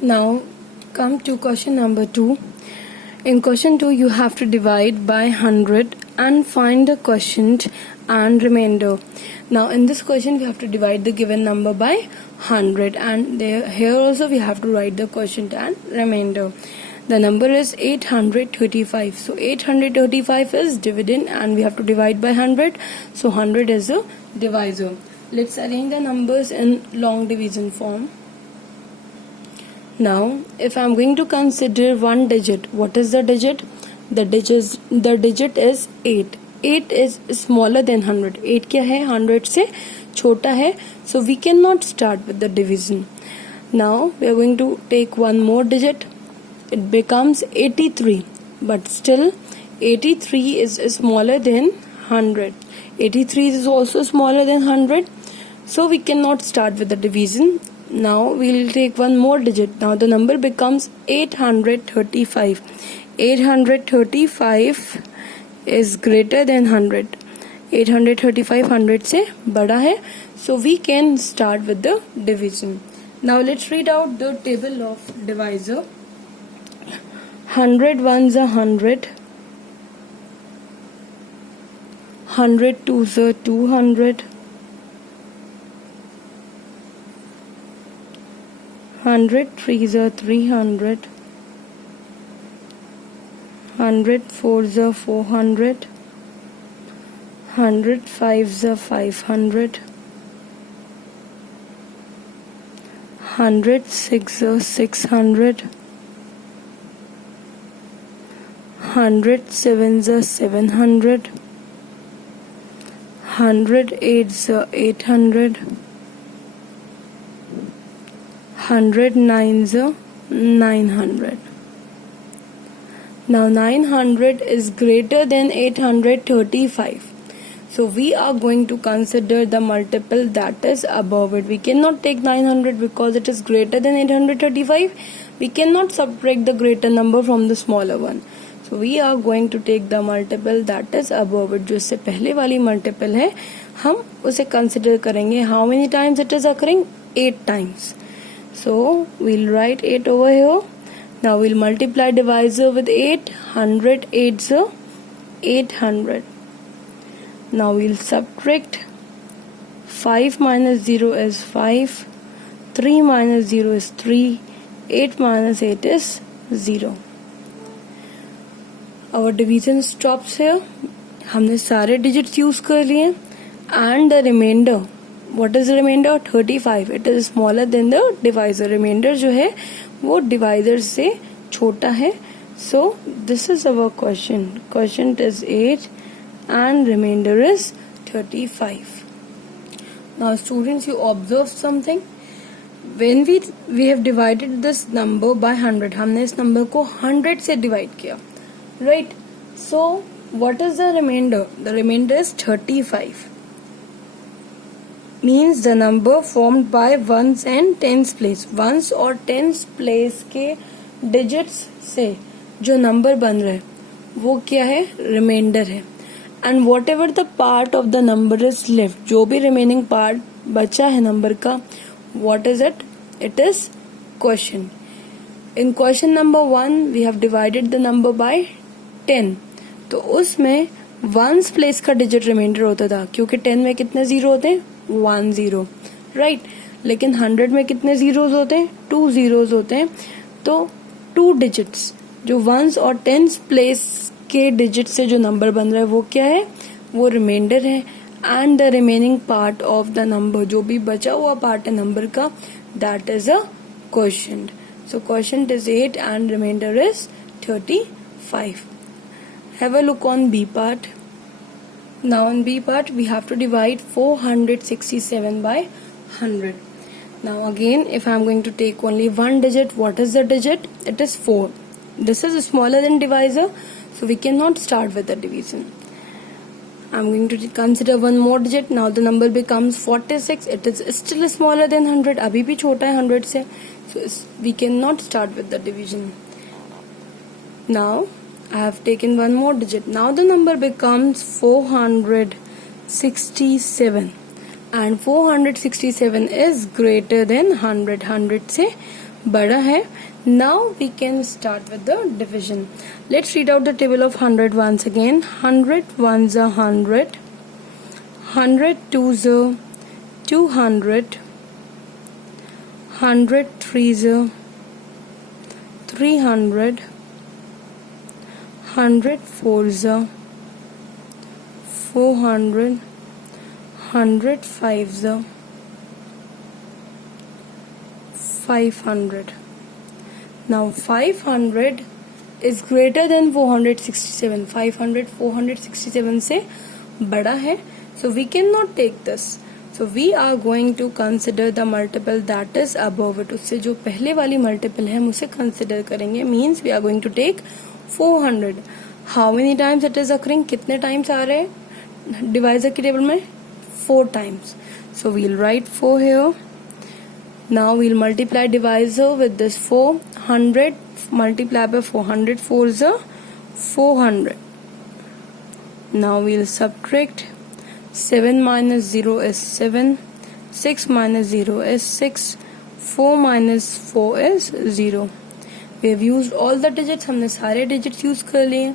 Now come to question number 2. In question 2 you have to divide by 100 and find the quotient and remainder. Now in this question we have to divide the given number by 100 and here also we have to write the quotient and remainder. The number is 835. So 835 is dividend and we have to divide by 100. So 100 is a divisor. Let's arrange the numbers in long division form. Now, if I am going to consider one digit, what is the digit? The digit is 8. 8 is smaller than 100. 8 क्या है? 100 से छोटा है. So we cannot start with the division. Now we are going to take one more digit. It becomes 83. But still 83 is smaller than 100. 83 is also smaller than 100. So we cannot start with the division. Now we'll take one more digit. Now the number becomes 835. 835 is greater than 100. 835 100 से बड़ा है. So we can start with the division. Now let's read out the table of divisor. 100 ones are 100. 100 twos are 200. 100 threes are 300. 100 fours are 400. 100 fives are 500. 100 six are 600. 100 sevens are 700. 100 eights are 800. 100 nines are 900. Now 900 is greater than 835. So we are going to consider the multiple that is above it. We cannot take 900 because it is greater than 835. We cannot subtract the greater number from the smaller one. So we are going to take the multiple that is above it. जो इससे पहले वाली multiple है हम उसे consider करेंगे. How many times it is occurring? 8 times. So we'll write 8 over here. Now we'll multiply divisor with 8. 100 8s are 800. Now we'll subtract. 5 minus 0 is 5. 3 minus 0 is 3. 8 minus 8 is 0. Our division stops here. हमने सारे digits use कर लिए. And the remainder. What is the remainder? 35. It is smaller than the divisor. Remainder जो है वो divisor से छोटा है. So this is our quotient. Quotient is 8 and remainder is 35. Now students, you observe something. When we have divided this number by 100, हमने इस number को 100 से divide किया, right? So what is the remainder? The remainder is 35. Means the number formed by ones and tens place. Ones और tens place के digits से जो number बन रहा है वो क्या है? Remainder है. And whatever the part of the number is left, जो भी remaining part बचा है number का, what is it? It is quotient. In question number 1 we have divided the number by 10. तो उसमें ones place का digit remainder होता था क्योंकि 10 में कितने जीरो होते हैं? 1 0, राइट. लेकिन 100 में कितने जीरोस होते हैं? 2 जीरोस होते हैं. तो 2 डिजिट्स जो वंस और टेंस प्लेस के डिजिट से जो नंबर बन रहा है वो क्या है? वो रिमाइंडर है. And the remaining part of the number, जो भी बचा हुआ पार्ट है नंबर का, that is a quotient. So quotient is 8 and reminder is 35. Have a look on B part. Now in B part we have to divide 467 by 100. Now again, if I am going to take only one digit, what is the digit? It is 4. This is smaller than divisor, so we cannot start with the division. I am going to consider one more digit. Now the number becomes 46. It is still smaller than 100. अभी भी छोटा है 100 से, so we cannot start with the division. Now I have taken one more digit. Now the number becomes 467. and 467 is greater than 100. 100 से बड़ा है. Now we can start with the division. Let's read out the table of 100 once again. 100 ones are 100, 100 twos are 200, 100 threes are 300, 100 fours are 400, 100 fives are 500. Now 500 is greater than 467. 500 467 से बड़ा है. So we cannot take this. So we are going to consider the multiple that is above it. उससे जो पहले वाली multiple है हम उसे consider करेंगे. Means we are going to take 400. How many times it is occurring? कितने times आ रहे हैं divisor की table में? 4 times. So we'll write 4 here. Now we'll multiply divisor with this 4. 100 multiply by 400 fours are 400. Now we'll subtract. 7 minus 0 is 7. 6 minus 0 is 6. 4 minus 4 is 0. We have used all the digits. हमने सारे digits use कर लिए.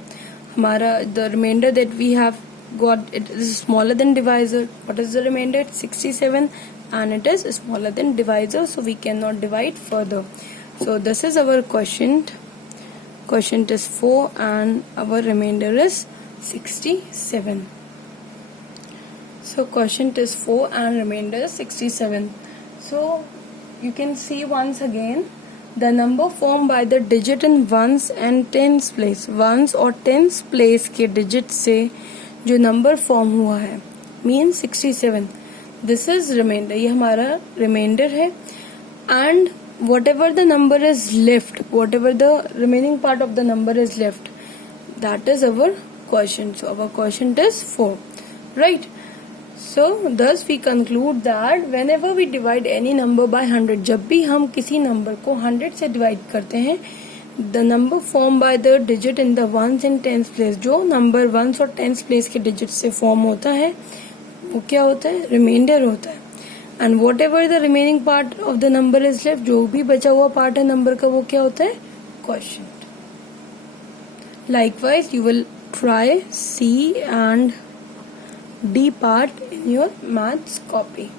हमारा the remainder that we have got, it is smaller than divisor. What is the remainder? It's 67 and it is smaller than divisor, so we cannot divide further. So this is our quotient. Quotient is 4 and our remainder is 67. So quotient is 4 and remainder is 67. So you can see once again the number formed by the digit in ones and tens place. Ones और tens place के digit से जो number form हुआ है means 67. This is remainder. ये हमारा remainder है. And whatever the number is left, whatever the remaining part of the number is left, that is our quotient. So our quotient is 4, right? So thus we conclude that whenever we divide any number by 100, जब भी हम किसी number को 100 से divide करते हैं, the number formed by the digit in the ones and tens place, जो number ones और tens place के digit से form होता है वो क्या होता है? Remainder होता है. And whatever the remaining part of the number is left, जो भी बचा हुआ part है number का वो क्या होता है? Quotient. Likewise, you will try C and D part in your maths copy.